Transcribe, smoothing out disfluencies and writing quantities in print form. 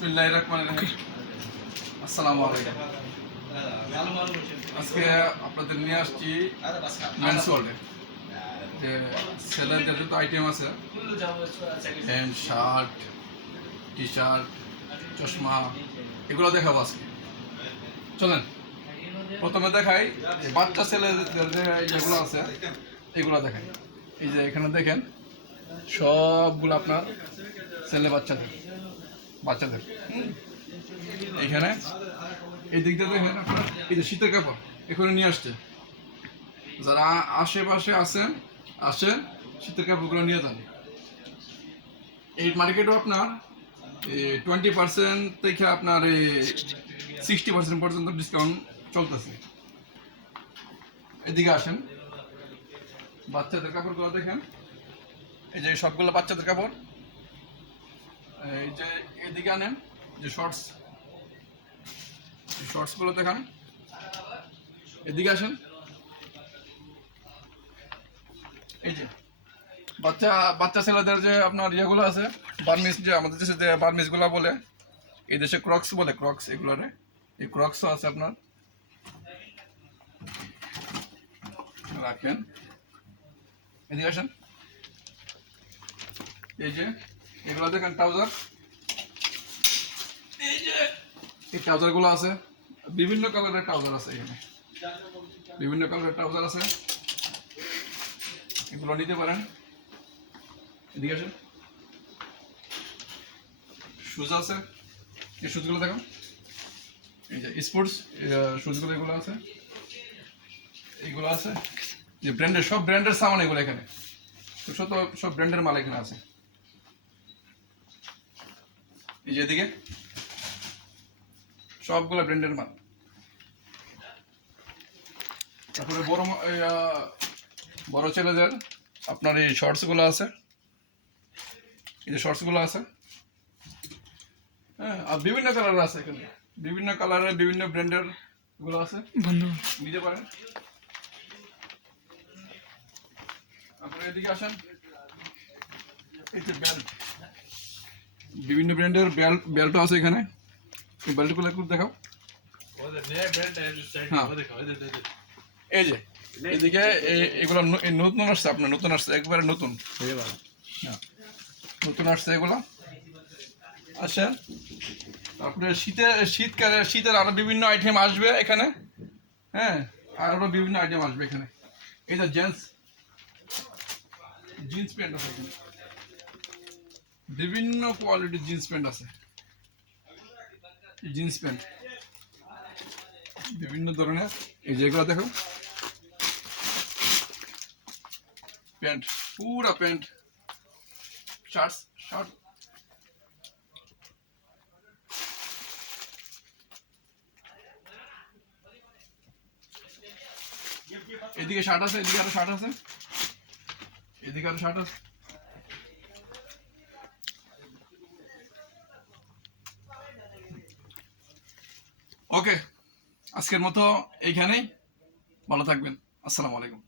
বিসমিল্লাহির রহমানির রহিম। আসসালামু আলাইকুম। আজকে আপনাদের নিয়ে আসছি মেন্স ওয়ার্ল্ডে যে ছেলেদের যত আইটেম আছে, প্যান্ট, শার্ট, টি শার্ট, চশমা, এগুলো দেখাবো আজকে। চলেন প্রথমে দেখাই বাচ্চা ছেলেদের যেগুলো আছে এগুলো দেখাই। এই যে এখানে দেখেন সবগুলো আপনার ছেলে বাচ্চাদের এইখানে এই দিকটা দেখেন আপনার এই যে শীতের কাপড় এখানে নিয়ে আসছে। যারা আশেপাশে আসেন শীতের কাপড়গুলো নিয়ে যান। এই মার্কেটও আপনার 20% থেকে আপনার 60% পর্যন্ত ডিসকাউন্ট চলতেছে। এদিকে আসেন, বাচ্চাদের কাপড়গুলো দেখেন। এই যে সবগুলো বাচ্চাদের কাপড়। এই যে এদিকে আনেন যে শর্টসগুলো দেখান। এদিকে আসেন, এই যে বাচ্চা ছেলেদের যে আপনার ইয়েগুলো আছে বার্মিস, যে আমাদের দেশে যে বার্মিসগুলো বলে, এই দেশে ক্রক্স বলে, ক্রক্স এগুলোরে। এই ক্রক্সও আছে আপনার, রাখেন। এদিকে আসেন, এই যে এগুলো দেখেন ট্রাউজার। এই যে এই ট্রাউজারগুলো আছে, বিভিন্ন কালারের ট্রাউজার আছে এখানে, বিভিন্ন কালারের ট্রাউজার আছে, এগুলো নিতে পারেন। এদিকে আসেন, শুজ আছে, এই শুজগুলো দেখো। এই যে স্পোর্টস শুজগুলো এগুলো আছে, এইগুলো আছে যে ব্র্যান্ডের, সব ব্র্যান্ডের সামান এগুলো এখানে, সব ব্র্যান্ডের মাল এখানে আছে। এই যে এদিকে সবগুলো ব্র্যান্ডের মাল। তারপরে বড় ছেলেদের আপনার এই শর্টসগুলো আছে, এই যে শর্টসগুলো আছে, হ্যাঁ। আর বিভিন্ন কালারের আছে এখানে, বিভিন্ন কালারের বিভিন্ন ব্র্যান্ডের গুলো আছে, নিতে পারেন। তারপরে এদিকে আসেন, এই যে বেল্ট, বিভিন্ন ব্র্যান্ডের বেল্টও আছে এখানে। এই বেল্টগুলো একটু দেখাও। এই যে এদিকে এগুলো নতুন আসছে, আপনার নতুন আসছে, একবারে নতুন, নতুন আসছে এগুলো। আচ্ছা, তারপরে শীতের আরো বিভিন্ন আইটেম আসবে এখানে, হ্যাঁ, আরো বিভিন্ন আইটেম আসবে এখানে। এই যে জিন্স প্যান্ট আছে এখানে, বিভিন্ন কোয়ালিটির জিন্স প্যান্ট আছে। জিন্স প্যান্ট বিভিন্ন ধরনের, এই যেগুলো দেখো, প্যান্ট, পুরা প্যান্ট, শার্ট, এদিকে শার্ট আছে, এদিকে আরো শার্ট আছে, এদিকে আরো শার্ট আছে। ওকে, আজকের মতো এইখানেই, ভালো থাকবেন। আসসালামু আলাইকুম।